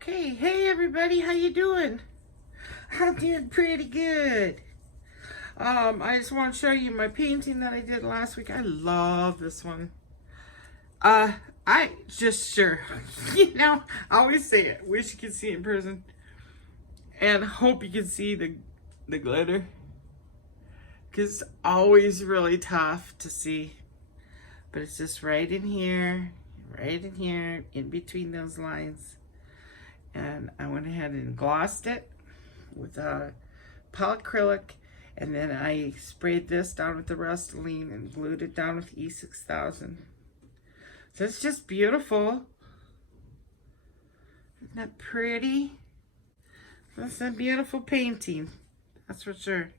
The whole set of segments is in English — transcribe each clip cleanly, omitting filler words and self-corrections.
Okay, hey everybody, how you doing? I'm doing pretty good. I just want to show you my painting that I did last week. I love this one. I just sure, I always say it. Wish you could see it in person, and hope you can see the glitter, because it's always really tough to see. But it's just right in here, in between those lines. And I went ahead and glossed it with a polyacrylic, and then I sprayed this down with the Rustylene and glued it down with E6000. So it's just beautiful. Isn't that pretty? That's a beautiful painting, that's for sure.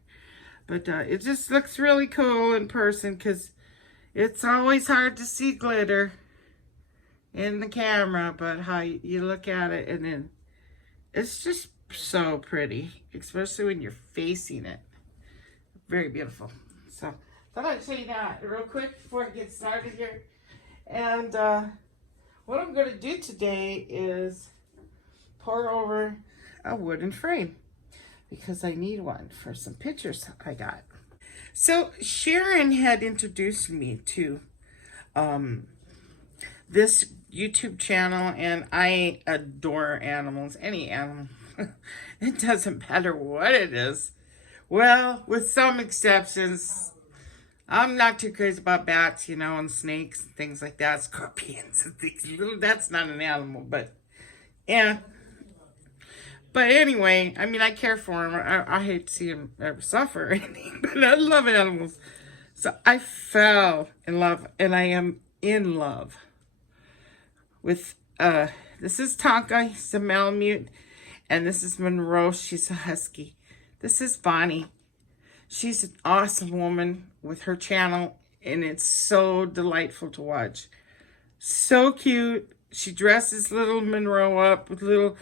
But it just looks really cool in person, because it's always hard to see glitter in the camera, but how you look at it, and then it's just so pretty, especially when you're facing it. Very beautiful. So thought I'd show you that real quick before I get started here. And what I'm going to do today is pour over a wooden frame, because I need one for some pictures I got. So Sharon had introduced me to this YouTube channel, and I adore animals, any animal. It doesn't matter what it is. Well, with some exceptions. I'm not too crazy about bats, and snakes and things like that, scorpions and things. That's not an animal, but yeah. But anyway, I mean, I care for them. I hate to see them ever suffer or anything, but I love animals. So I fell in love, and I am in love with, this is Tonka, he's a Malamute, and this is Monroe, she's a Husky. This is Bonnie. She's an awesome woman with her channel, and it's so delightful to watch. So cute. She dresses little Monroe up with little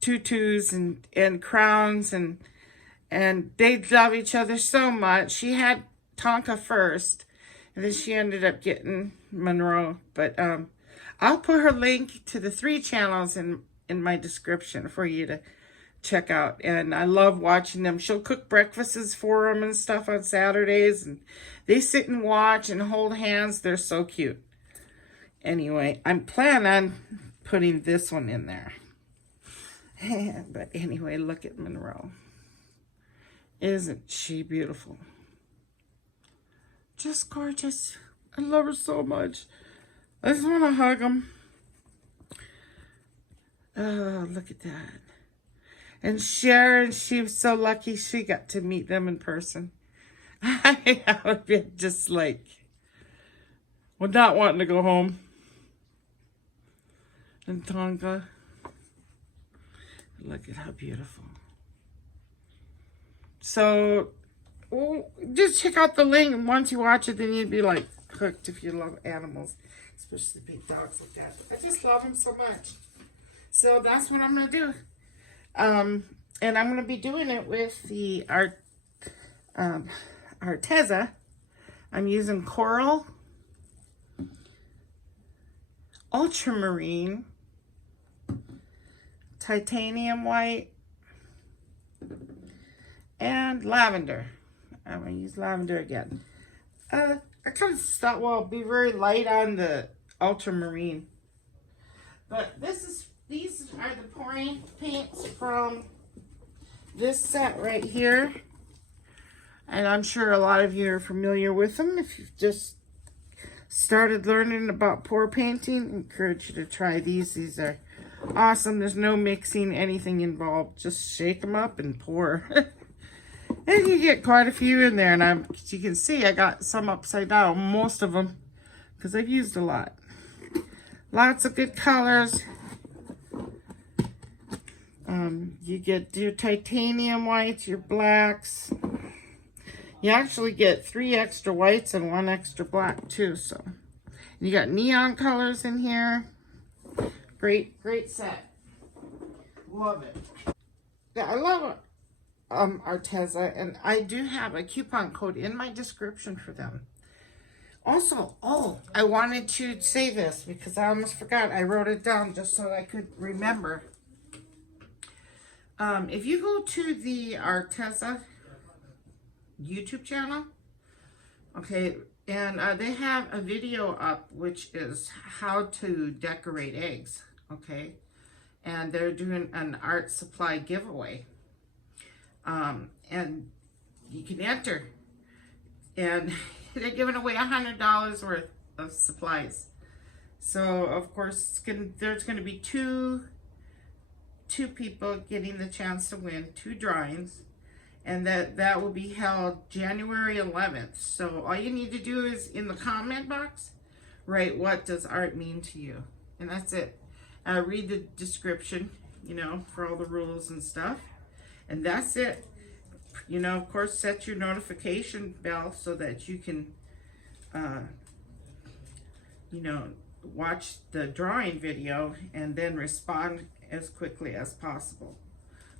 tutus and crowns, and they love each other so much. She had Tonka first, and then she ended up getting Monroe. But I'll put her link to the 3 channels in my description for you to check out. And I love watching them. She'll cook breakfasts for them and stuff on Saturdays, and they sit and watch and hold hands. They're so cute. Anyway, I'm planning on putting this one in there. But anyway, look at Monroe. Isn't she beautiful? Just gorgeous. I love her so much. I just want to hug him. Oh, look at that. And Sharon, she was so lucky she got to meet them in person. I would be just like, not wanting to go home. And Tonka, look at how beautiful. So, just check out the link, and once you watch it, then you'd be like hooked if you love animals, especially big dogs like that. I just love them so much. So that's what I'm going to do. And I'm going to be doing it with the Arteza. I'm using coral, ultramarine, titanium white, and lavender. I'm going to use lavender again. I kind of thought, well, be very light on the ultramarine. But these are the pouring paints from this set right here. And I'm sure a lot of you are familiar with them. If you've just started learning about pour painting, I encourage you to try these. These are awesome. There's no mixing, anything involved. Just shake them up and pour. And you get quite a few in there. And as you can see, I got some upside down, most of them, because I've used a lot. Lots of good colors. You get your titanium whites, your blacks. You actually get 3 extra whites and 1 extra black too. So you got neon colors in here. Great set. Love it. Yeah, I love Arteza, and I do have a coupon code in my description for them. Also, I wanted to say this because I almost forgot. I wrote it down just so I could remember. If you go to the Arteza YouTube channel, okay, and they have a video up which is how to decorate eggs, okay, and they're doing an art supply giveaway, and you can enter, and they're giving away $100 worth of supplies. So of course there's going to be two people getting the chance to win 2 drawings, and that will be held January 11th. So all you need to do is in the comment box write, what does art mean to you? And that's it. Read the description, you know, for all the rules and stuff, and that's it. You know, of course, set your notification bell so that you can you know, watch the drawing video and then respond as quickly as possible.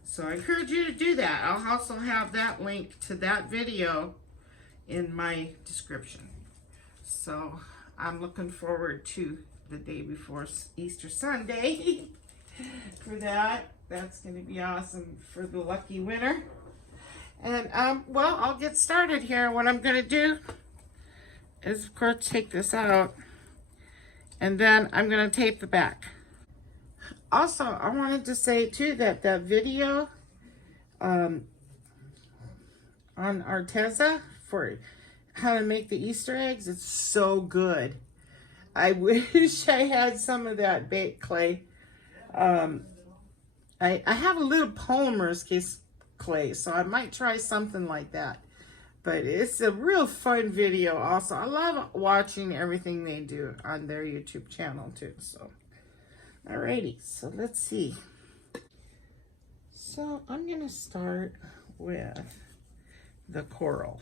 So I encourage you to do that. I'll also have that link to that video in my description. So I'm looking forward to the day before Easter Sunday for that. That's going to be awesome for the lucky winner. And well, I'll get started here. What I'm going to do is, of course, take this out, and then I'm going to tape the back. Also, I wanted to say too that the video on Arteza for how to make the Easter eggs, it's so good. I wish I had some of that baked clay. I have a little polymerase case clay, so I might try something like that. But it's a real fun video also. I love watching everything they do on their YouTube channel too. So, alrighty, so let's see. So I'm gonna start with the coral.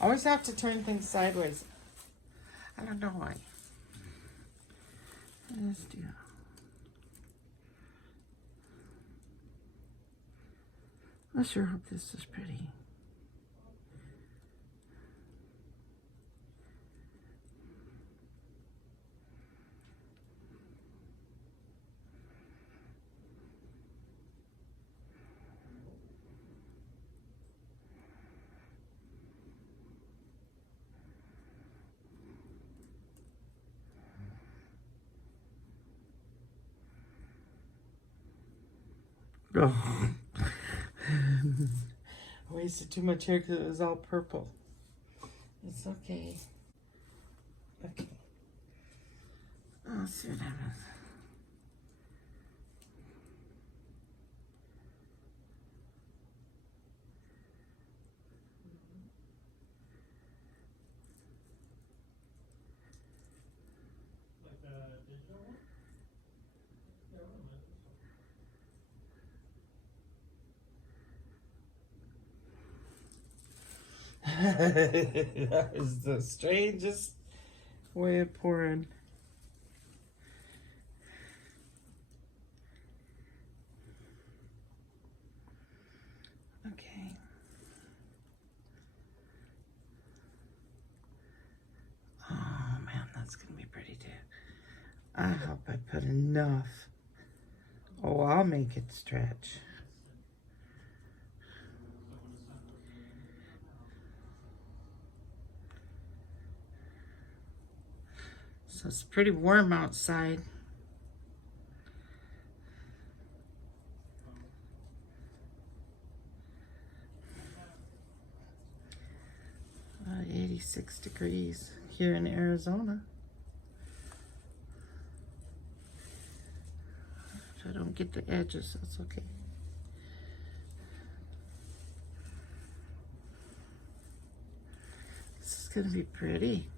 Always have to turn things sideways. I don't know why. Let's do it. I sure hope this is pretty. Oh. I wasted too much hair because it was all purple. It's okay. Okay. I'll see what happens. That is the strangest way of pouring. Okay. Oh man, that's gonna be pretty too. I hope I put enough. Oh, I'll make it stretch. So it's pretty warm outside. About 86. 96 degrees here in Arizona. If I don't get the edges, that's okay. This is gonna be pretty.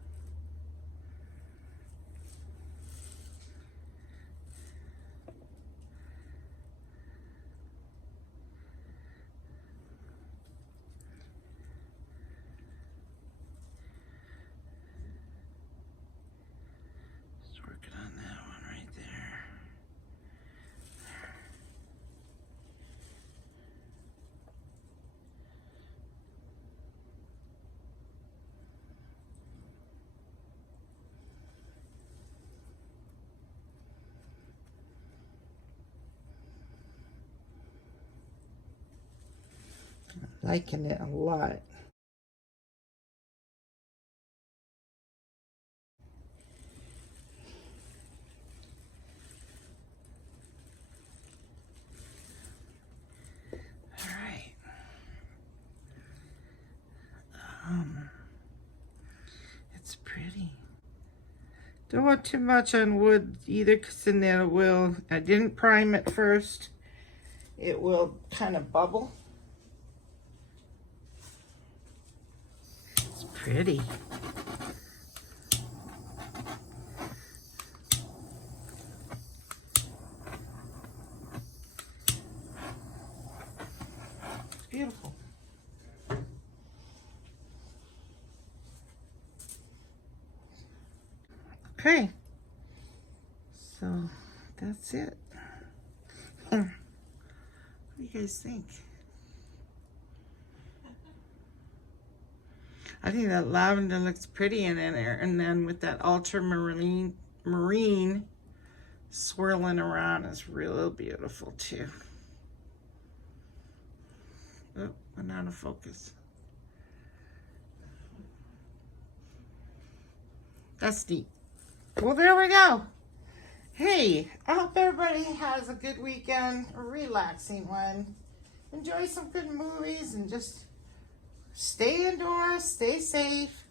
Liking it a lot. All right. It's pretty. Don't want too much on wood either, because then it will, I didn't prime it first. It will kind of bubble. It's pretty. It's beautiful. Okay, so that's it. What do you guys think? I think that lavender looks pretty in there, and then with that ultramarine swirling around is real beautiful too. Oh, went out of focus. That's neat. Well, there we go. Hey, I hope everybody has a good weekend, a relaxing one. Enjoy some good movies and just stay indoors, stay safe,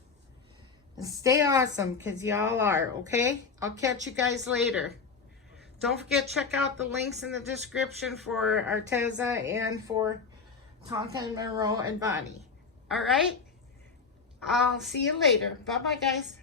and stay awesome, because y'all are, okay? I'll catch you guys later. Don't forget, check out the links in the description for Arteza and for Tonka, Monroe, and Bonnie. All right? I'll see you later. Bye-bye, guys.